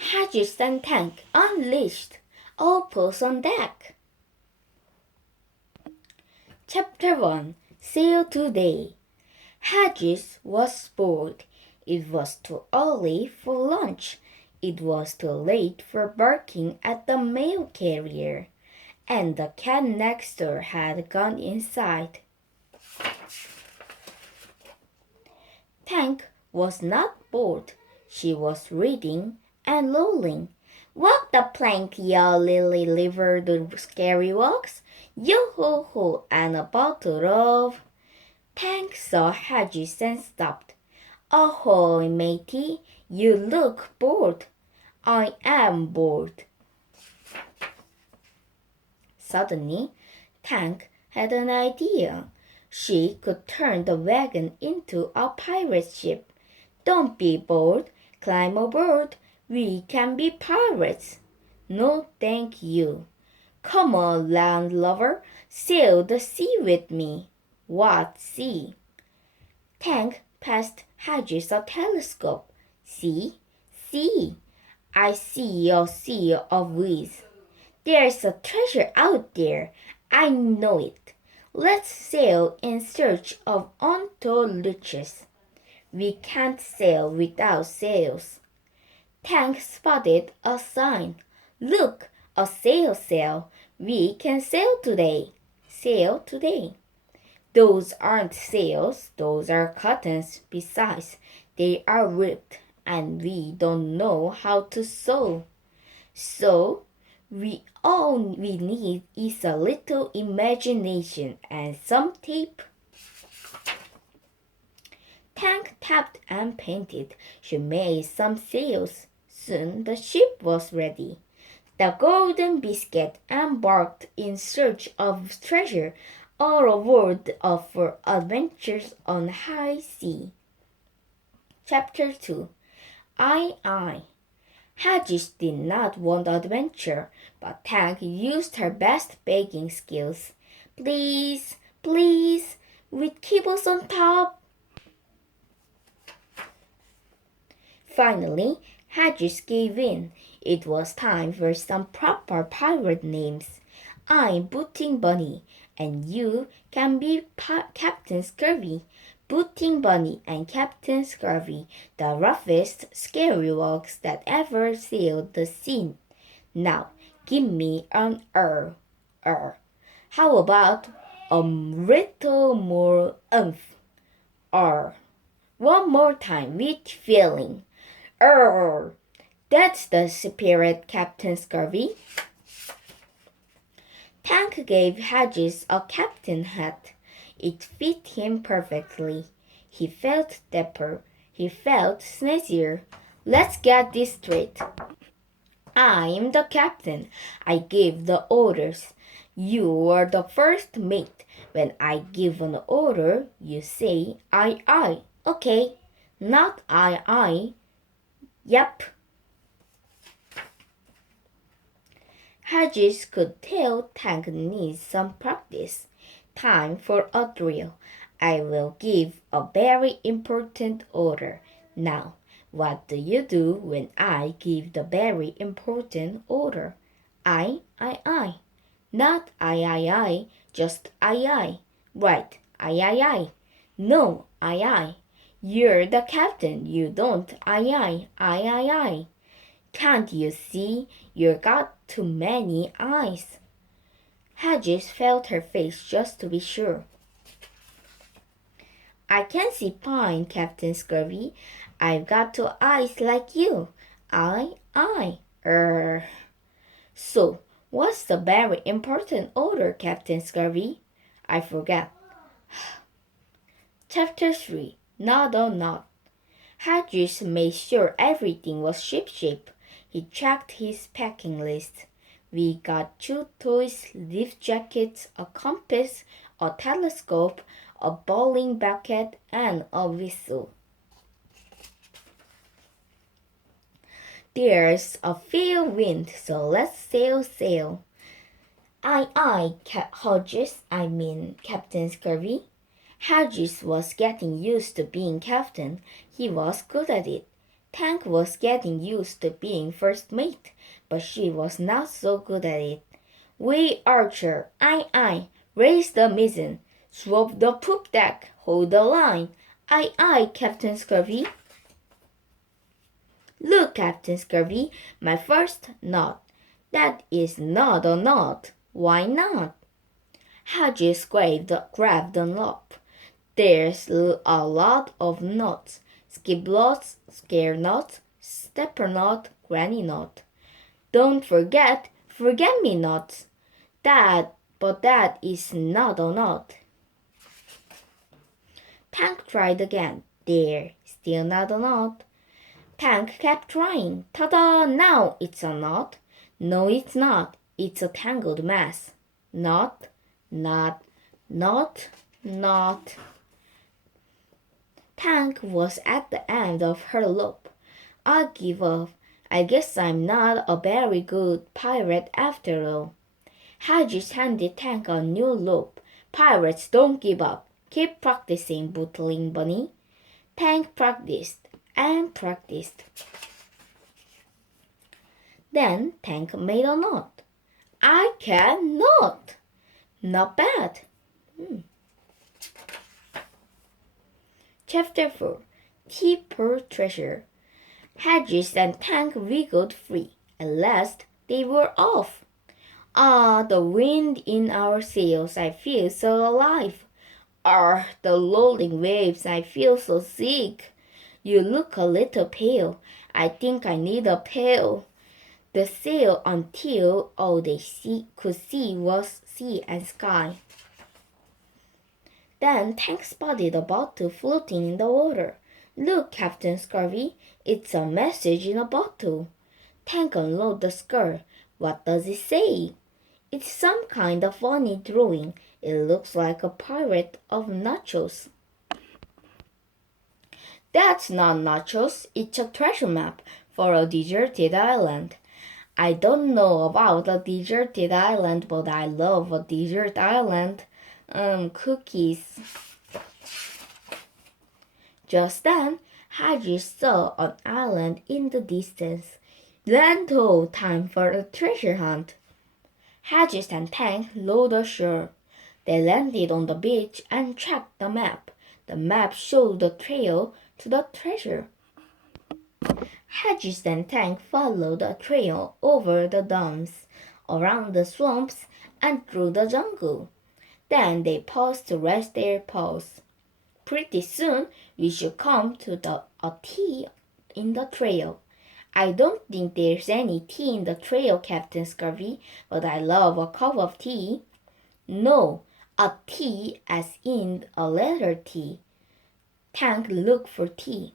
Haggis and Tank unleashed, all paws on deck. Chapter 1. Sail Today. Haggis was bored. It was too early for lunch. It was too late for barking at the mail carrier. And the cat next door had gone inside. Tank was not bored. She was reading and lolling. Walk the plank, ya lily livered scallywugs. Yo-ho-ho, and a bottle of... Tank saw Haggis and stopped. Ahoy, matey, you look bored. I am bored. Suddenly, Tank had an idea. She could turn the wagon into a pirate ship. Don't be bored. Climb aboard. We can be pirates. No, thank you. Come on, landlubber. Sail the sea with me. What sea? Tank passed Haggis a telescope. See? See? I see a sea of weeds. There's a treasure out there. I know it. Let's sail in search of untold riches. We can't sail without sails. Tank spotted a sign. Look, a sail. We can sail today. Sail today. Those aren't sails, those are cottons. Besides, they are ripped and we don't know how to sew. So, all we need is a little imagination and some tape. Tank tapped and painted. She made some sails. Soon the ship was ready. The golden biscuit embarked in search of treasure, all a world of for adventures on high sea. Chapter 2. I. Haggis did not want adventure, but Tank used her best begging skills. Please, please, with kibbles on top. Finally, Haggis gave in. It was time for some proper pirate names. I'm Booting Bunny, and you can be Captain Scurvy. Booting Bunny and Captain Scurvy, the roughest scallywugs that ever sailed the sea. Now, give me an How about a little more oomph? One more time with feeling. That's the spirit, Captain Scurvy. Tank gave Haggis a captain hat. It fit him perfectly. He felt dapper. He felt snazzier. Let's get this straight. I'm the captain. I give the orders. You are the first mate. When I give an order, you say aye. Okay, not aye. Yep. Haggis could tell Tank needs some practice. Time for a drill. I will give a very important order. Now, what do you do when I give the very important order? Aye. Not aye, just aye. Right, aye. No, aye. You're the captain. You don't aye. Can't you see? You've got too many eyes. Haggis felt her face just to be sure. I can see fine, Captain Scurvy. I've got 2 eyes like you. Aye. So, what's the very important order, Captain Scurvy? I forgot. Chapter 3. Nod or Not. Haggis made sure everything was shipshape. He checked his packing list. We got 2 toys, leaf jackets, a compass, a telescope, a bowling bucket, and a whistle. There's a fair wind, so let's sail. Aye, Captain Scurvy. Haggis was getting used to being captain. He was good at it. Tank was getting used to being first mate, but she was not so good at it. "Way Archer, aye aye, raise the mizzen, swab the poop deck, hold the line, aye aye, Captain Scurvy." "Look, Captain Scurvy, my first knot. That is not a knot. Why not?" Haggis grabbed the knot. "There's a lot of knots. Skip knots, scare knots, stepper knot, granny knot. Don't forget forget-me-nots. But that is not a knot." Tank tried again. There, still not a knot. Tank kept trying. "Ta-da! Now it's a knot." "No, it's not. It's a tangled mess. Knot, knot, knot, knot." Tank was at the end of her loop. "I give up. I guess I'm not a very good pirate after all." Haggis handed Tank a new loop. "Pirates don't give up. Keep practicing, Bootling Bunny." Tank practiced and practiced. Then Tank made a knot. "I cannot." Not bad. Chapter 4. Tea per Treasure. Haggis and Tank wiggled free. At last they were off. "Ah, the wind in our sails, I feel so alive. Ah, the rolling waves, I feel so sick. You look a little pale. I think I need a pail." The sail until all they could see was sea and sky. Then Tank spotted a bottle floating in the water. "Look, Captain Scurvy, it's a message in a bottle." Tank unloaded the skull. "What does it say?" "It's some kind of funny drawing. It looks like a pirate of nachos." "That's not nachos. It's a treasure map for a deserted island." "I don't know about a deserted island, but I love a desert island. Cookies." Just then, Haggis saw an island in the distance. "Land ho! Time for a treasure hunt." Haggis and Tank rowed ashore. They landed on the beach and checked the map. The map showed the trail to the treasure. Haggis and Tank followed the trail over the dams, around the swamps, and through the jungle. Then they paused to rest their paws. "Pretty soon we should come to a tea in the trail." "I don't think there's any tea in the trail, Captain Scurvy, but I love a cup of tea." "No, a tea as in a letter T." Tank looked for tea.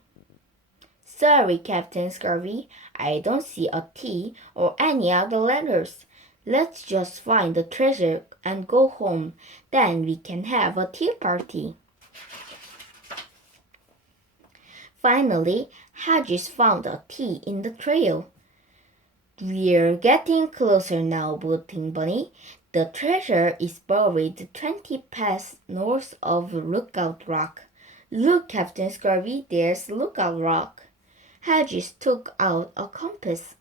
"Sorry, Captain Scurvy, I don't see a T or any other letters. Let's just find the treasure and go home. Then we can have a tea party." Finally, Haggis found a T in the trail. "We're getting closer now, Booting Bunny. The treasure is buried 20 paths north of Lookout Rock." "Look, Captain Scurvy, there's Lookout Rock." Haggis took out a compass.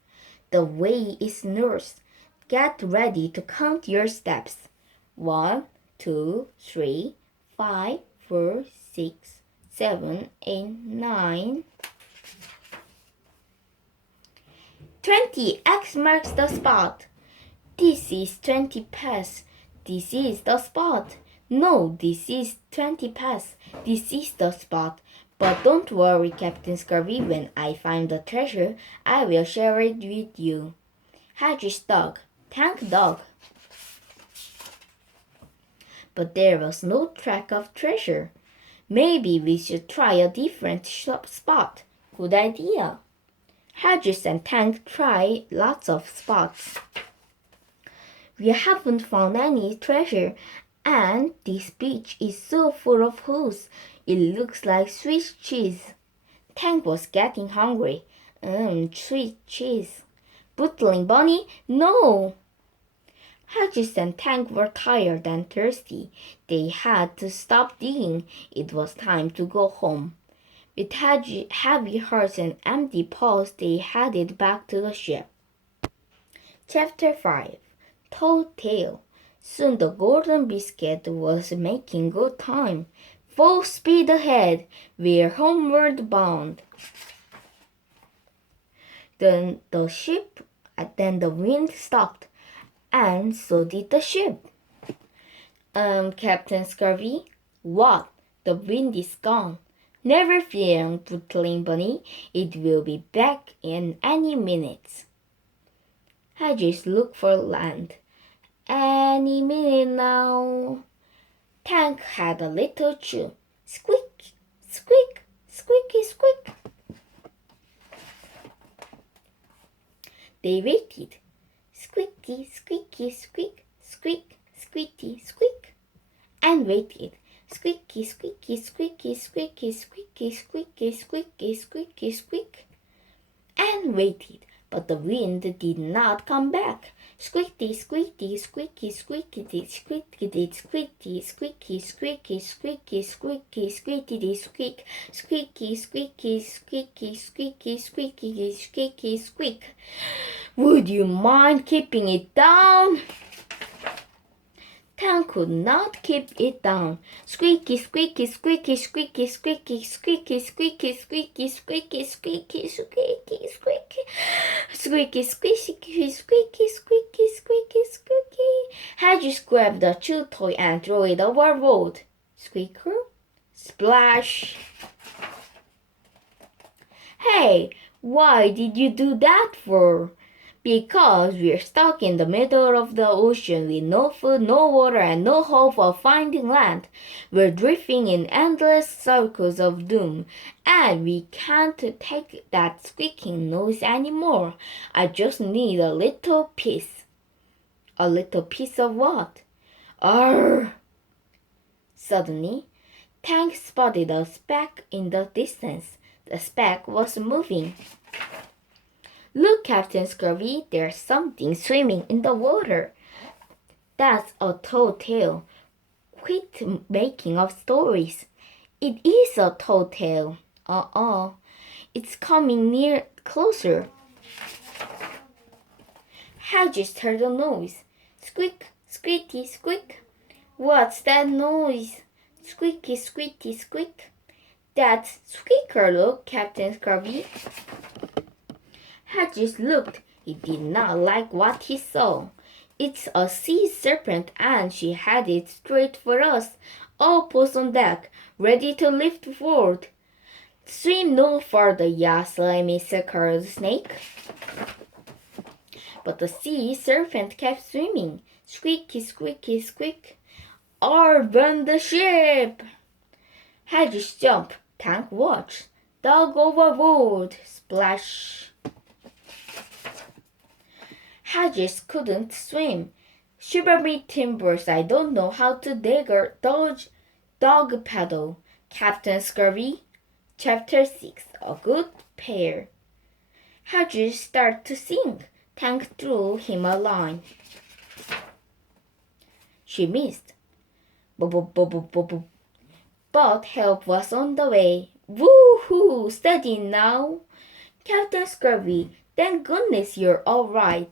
"The way is north. Get ready to count your steps. 1, 2, 3, 5, 4, 6, 7, 8, 9. 20. X marks the spot." "This is 20 paths. This is the spot." "No, this is 20 paths. This is the spot. But don't worry, Captain Scurvy, when I find the treasure, I will share it with you." Haggis dug. Tank dug. But there was no track of treasure. "Maybe we should try a different spot." "Good idea." Haggis and Tank tried lots of spots. "We haven't found any treasure, and this beach is so full of holes. It looks like Swiss cheese." Tank was getting hungry. Swiss cheese." "Bootling Bunny, no!" Haggis and Tank were tired and thirsty. They had to stop digging. It was time to go home. With heavy hearts and empty paws, they headed back to the ship. Chapter 5 Toad Tale. Soon the golden biscuit was making good time. Full speed ahead, we're homeward bound. Then the wind stopped, and so did the ship. Captain Scurvy, what? The wind is gone. Never fear, Bootling Bunny. It will be back in any minute. Haggis looked for land. Any minute now. Tank had a little chew. Squeak, squeak, squeaky, squeak. They waited. Squeaky, squeaky, squeak, squeak, squeaky, squeak. And waited. Squeaky, squeaky, squeaky, squeaky, squeaky, squeaky, squeaky, squeaky, squeak. And waited. But the wind did not come back. Squeaky, squeaky, squeaky, squeaky, squeaky, squeaky, squeaky, squeaky, squeaky, squeaky, squeaky, squeak, squeaky, squeaky, squeaky, squeaky, squeaky, squeaky, squeak. Would you mind keeping it down? Tank could not keep it down. Squeaky, squeaky, squeaky, squeaky, squeaky, squeaky, squeaky, squeaky, squeaky, squeaky, squeaky, squeaky, squeaky, squeaky, squeaky, squeaky, squeaky, squeaky. Haggis grabbed the chew toy and threw it overboard. Squeaker, splash. Hey, why did you do that for? Because we're stuck in the middle of the ocean with no food, no water, and no hope of finding land. We're drifting in endless circles of doom, and we can't take that squeaking noise anymore. I just need a little piece. A little piece of what? Arr! Suddenly, Tank spotted a speck in the distance. The speck was moving. Look, Captain Scurvy, there's something swimming in the water. That's a toad tail. Quit making up stories. It is a toad tail. It's coming closer. Haggis heard a noise. Squeak, squeaky, squeak. What's that noise? Squeaky, squeaky, squeak. That's Squeaker, look, Captain Scurvy. Haggis looked. He did not like what he saw. It's a sea serpent, and she headed straight for us. All paws on deck, ready to lift forward. Swim no further, ya slimy scared snake. But the sea serpent kept swimming. Squeaky, squeaky, squeak. Or burn the ship! Haggis jumped. Tank watched. Dog overboard. Splash! Haggis couldn't swim. Shiver me timbers, I don't know how to dog paddle. Captain Scurvy. Chapter 6 A Good Pair. Haggis started to sink. Tank threw him a line. She missed. But help was on the way. Woo-hoo! Steady now. Captain Scurvy, thank goodness you're all right.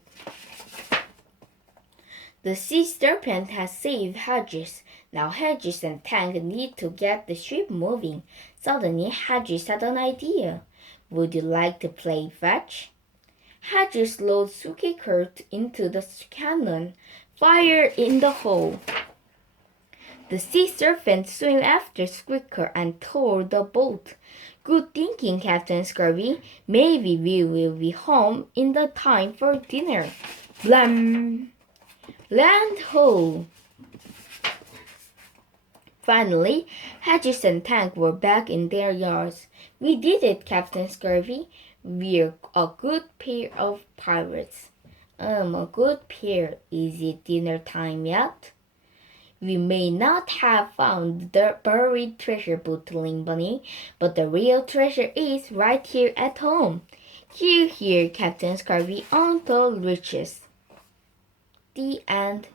The sea serpent has saved Haggis. Now Haggis and Tank need to get the ship moving. Suddenly Haggis had an idea. Would you like to play fetch? Haggis loaded Squeaker into the cannon. Fire in the hole. The sea serpent swam after Squeaker and towed the boat. Good thinking, Captain Scurvy. Maybe we will be home in the time for dinner. Blam! Land ho! Finally, Haggis and Tank were back in their yards. We did it, Captain Scurvy. We're a good pair of pirates. A good pair. Is it dinner time yet? We may not have found the buried treasure, Bootling Bunny, but the real treasure is right here at home. Here, Captain Scurvy, untold riches. The end.